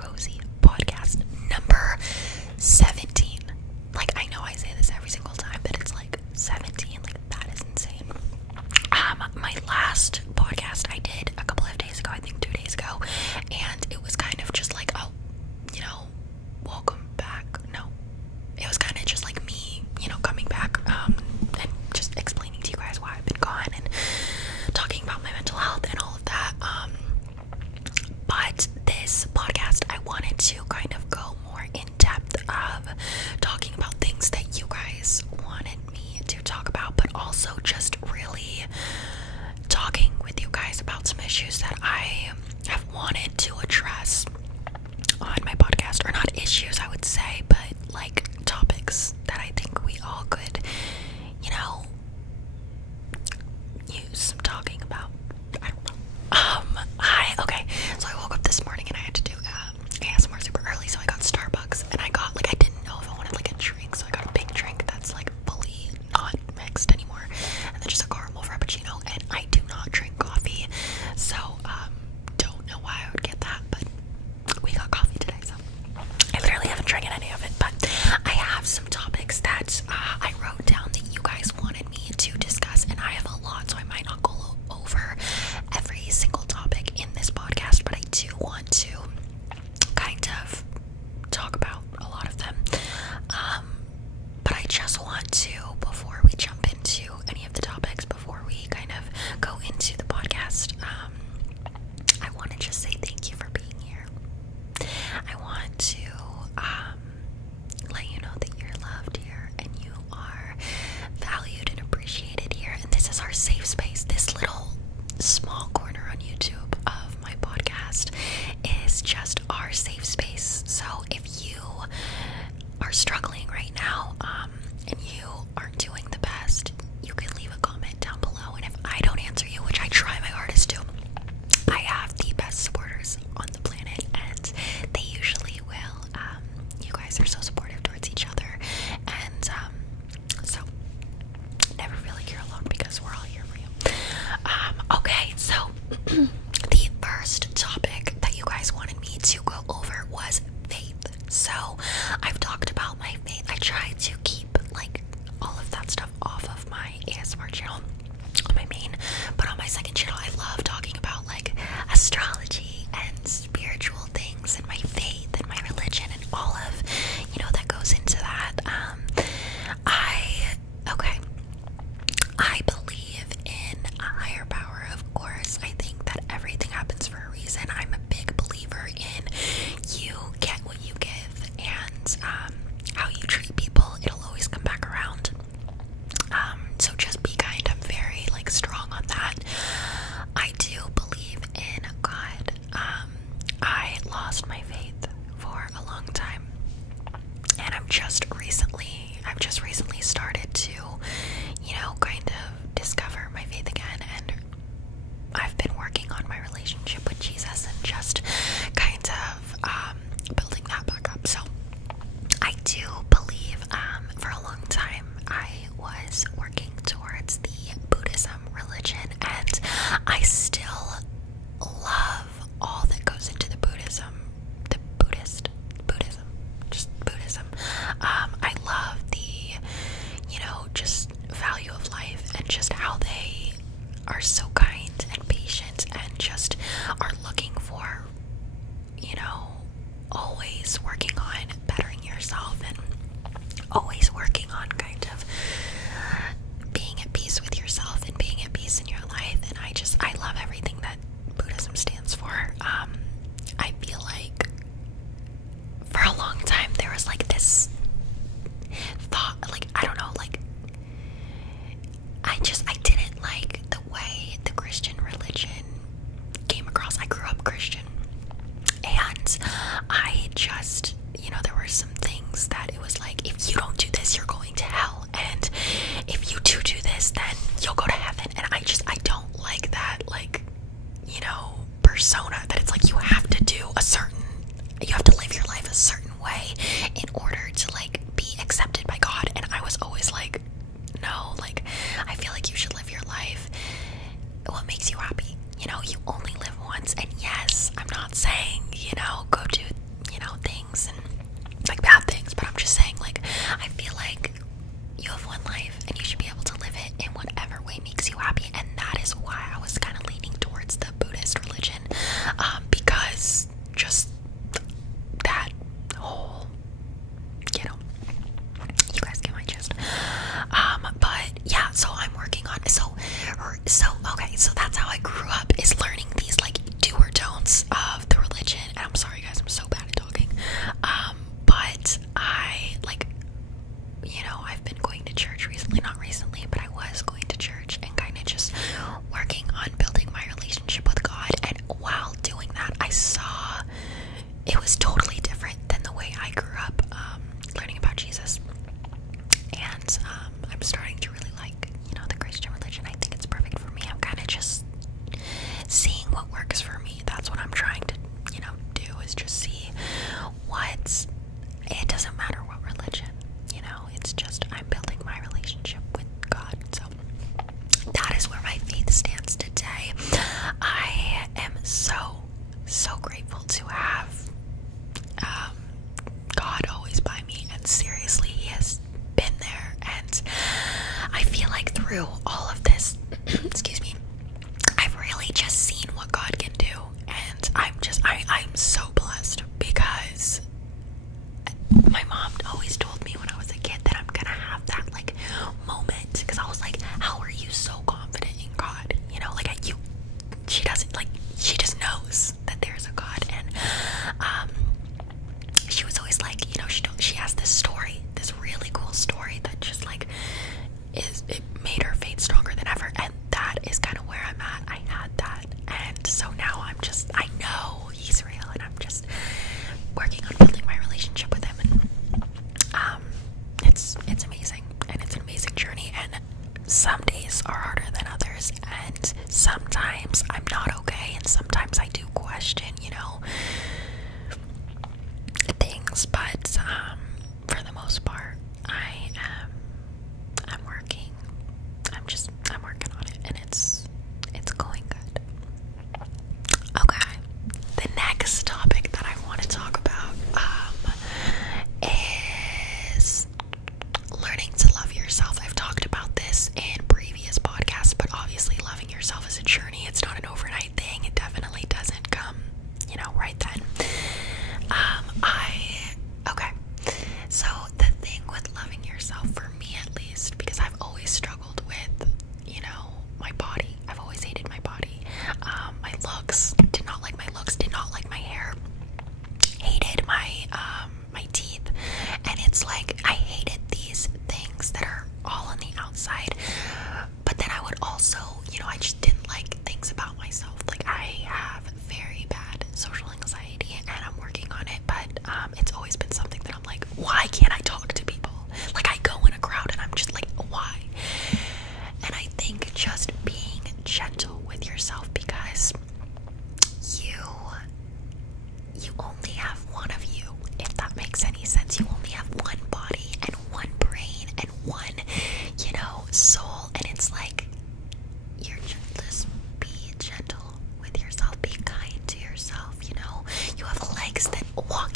Cosy podcast number 17. Like, I know I say this every single time, but it's like 17. Like, that is insane. My last podcast I did a couple of days ago, I think 2 days ago, and it was kind of just like, oh, you know, welcome back. No, it was kind of just like me, you know, coming back, and just explaining to you guys why I've been gone and talking about my mental health and all of that. But this podcast, I wanted to kind of go more in depth of talking about things that you guys wanted me to talk about, but also just really talking with you guys about some issues that I have wanted to address on my podcast, or not issues I would say, but like topics that I think we all could, you know, use some talking about. I don't know. Hi, okay, so I woke up this morning and I had to do ASMR super early, so I got Starbucks, and I got, like, I didn't know if I wanted like a drink, so I got a big drink that's like fully not mixed anymore, and then just a caramel frappuccino, and I do not drink coffee, so don't know why I would get that, but we got coffee today, so I literally haven't drank any of it. But I have some topics that I wrote down that you guys wanted me to discuss, and I have a lot, so I might not go over every single topic in this podcast, but I do want to kind of talk about a lot of them. But I just want to, before we jump into any of the topics, before we kind of go into the podcast, I want to just say thank you for being here. I want to let you know that you're loved here and you are valued and appreciated here, and this is our safe space. This little small corner on YouTube of my podcast is just our safe space. So if you are struggling right now, and you aren't doing the best, you can leave a comment down below, and if I don't answer you, which I try my hardest to, I have the best supporters on the planet, and they usually will. You guys are so supportive towards each other, and so never feel like you're alone, because we're all here for you. Okay, so the first topic that you guys wanted me to go over was faith. So I've talked about my faith. I try to keep like all of that stuff off of my ASMR channel on my main, but on my second channel I love talking about like astrology and spiritual things and my faith and my religion and all of, you know, that goes into that. I believe in a higher power, of course. I think that everything happens for a reason. I'm a big believer in you get what you give, and how you treat people, it'll always come back around. So just be kind. I'm very like strong on that. I do believe in God. I lost my faith for a long time, and I've just recently started to, you know, kind of discover my faith again, and I've been working on my relationship with Jesus and just kind of building that back up. So I do believe for a long time I was working towards the Buddhism religion, and I still love all that goes into the Buddhism. I love the, you know, just value of life, and just how they are so kind and patient, and just are looking for, you know, always working on bettering yourself, and always working on kind of being at peace with yourself and being at peace in your life. And I love everything that Buddhism stands for. I feel like for a long time there was like this thought, like, I don't know, like, I didn't like the way the Christian religion came across. I grew up Christian, and I just, you know, there were some things that it was like, if you don't do this, you're going to hell, and if you do this, then you'll go to heaven. And I don't like that, like, you know, persona that it's like you have to live your life a certain way in order to like be accepted by God. And I was always like, no, like, I feel like you should live your life what makes you happy. You know, you only live once. And yes, I'm not saying, you know, go do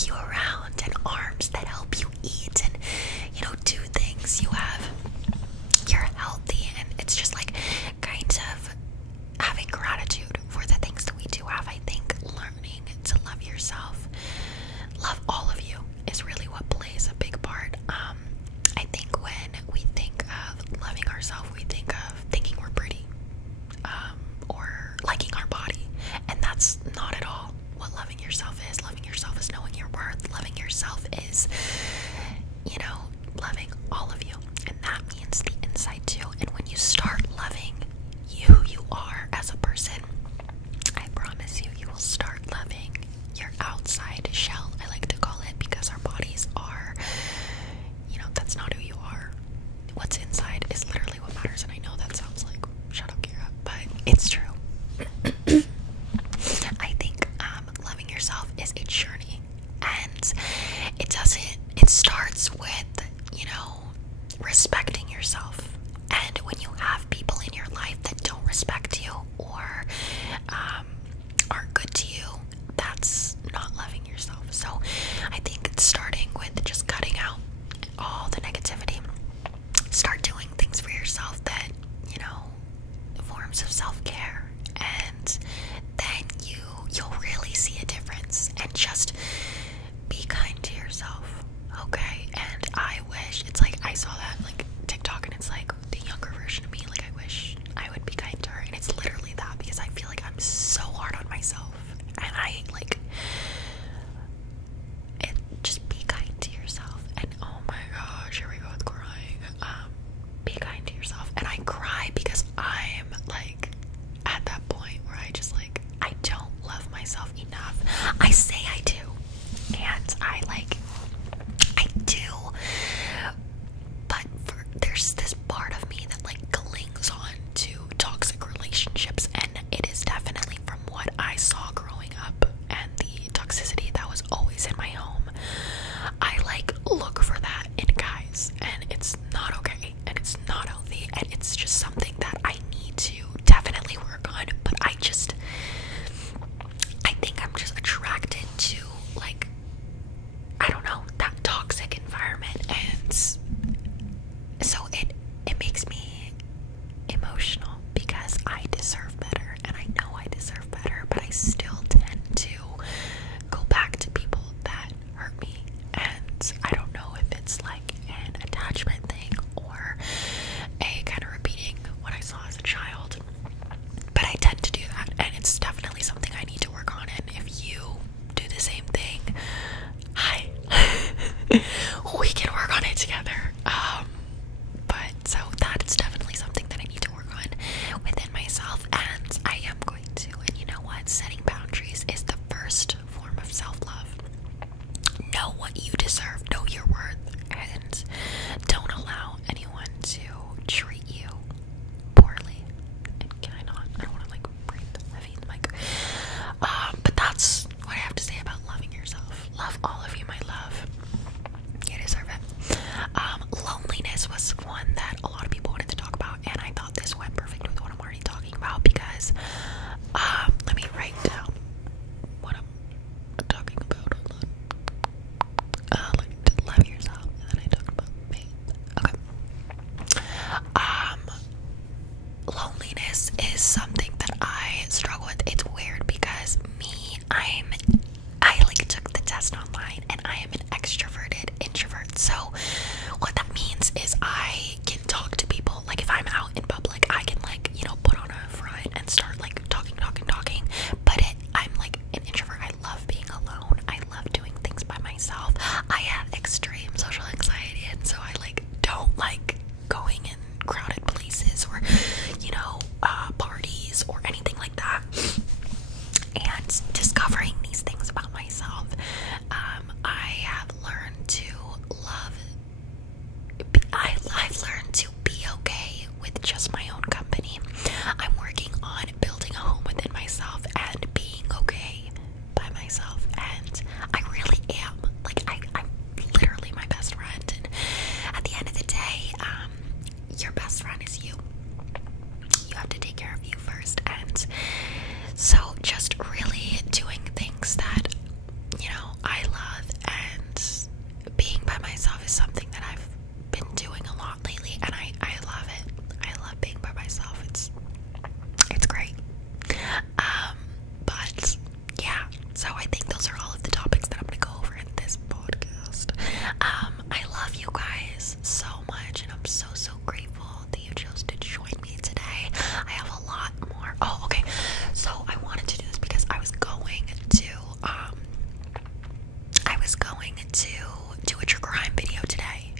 you around, and arms that help you eat and, you know, do things. You're healthy, and it's just like kind of having gratitude for the things that we do have. I think learning to love yourself, love all of you, is really what plays a big part. I think when we think of loving ourselves, we think of thinking we're pretty, or liking our body, and that's not at all what loving yourself is. Loving yourself is knowing your worth. Loving yourself is, you know, loving all of you, and that means the inside too. And when you start loving who you are as a person, I promise you, you will start loving your outside shell, I like to call it, because our bodies are, you know, that's not who you are. What's inside is literally what matters. And I know that sounds like, shut up, Kira, but it's true. I think loving yourself is a journey, and it starts with, you know, respecting yourself. And when you have people in your life that don't respect you or aren't good to you, that's not loving yourself. So I think it's starting with just cutting out all the negativity. Start doing things for yourself that, you know, forms of self-care, and then you'll really see a difference. And just be kind to yourself, okay? And I wish, it's like, I saw that like TikTok, and it's like the younger version of me, like, I wish I would be kind to her. And it's literally that, because I feel like I'm so hard on myself, and I like it. Just be kind to yourself. And oh my gosh, here we go with crying. Be kind to yourself. And I cry because I'm like at that point where I just like, I don't love myself enough. I say I do, and I do, but there's this part of me that like clings on to toxic relationships, and it is definitely from what I saw growing up and the toxicity that was always in my home. I like look for that in guys, and it's not okay, and it's not healthy, and it's just something that I need to definitely work on. But I think I'm just attracted to, like, I don't know, that toxic environment, and so it makes me emotional, because I deserve better, and I know I deserve better, but I still tend to go back to people that hurt me. And I don't know if it's like an attachment thing or a kind of repeating what I saw as a child, but I tend to do that, and it's definitely something I need to work on. And if you do the same thing, hi, we can work on it together. But so that is definitely something that I need to work on within myself, and I am going to. And you know what? Setting boundaries is the first form of self-love. Know what you deserve, know your worth, and don't allow anyone to treat you poorly. And can I not? I don't want to like breathe heavy in the mic. But that's what I have to say about loving yourself. Love all of you, my love. You deserve it. Loneliness was one that a lot of people wanted to talk about, and I thought this went perfect with what I'm already talking about, because let me write down what I'm talking about. Hold on. Like, to love yourself, and then I talked about faith. Okay. Loneliness is something that I struggle with. It's weird because I like took the test online, and I am an extroverted introvert. So what that means is I can talk to people. Like, if I'm out in public, I can, like, you know, put on a front and start like talking. But I'm like an introvert. I love being alone. I love doing things by myself. I have extreme social anxiety, and so I like don't like going in crowded places or, you know, parties or anything like that. And discovering these things about myself, I have learned to love was going to do a true crime video today.